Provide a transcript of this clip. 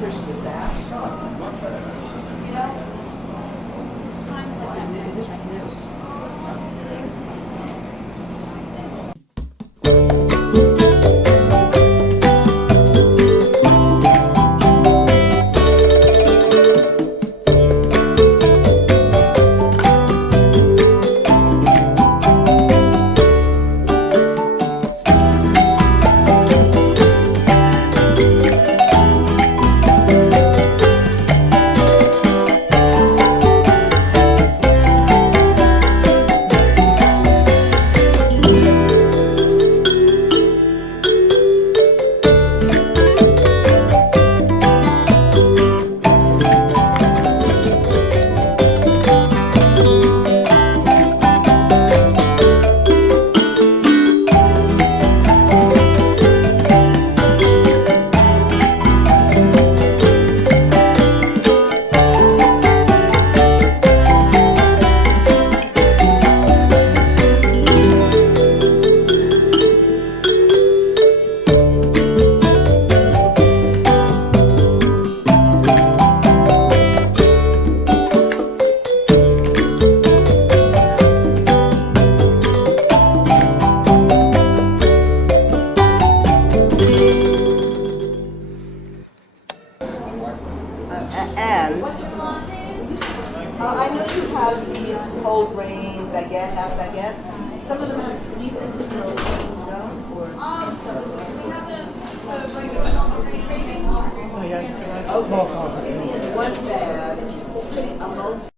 push this out. And I know you have these whole grain baguette, half baguettes. Some of them have sweetness in those, no? Or some of them. We have the regular whole grain baking. Oh, yeah, Okay, maybe in one bag, a multi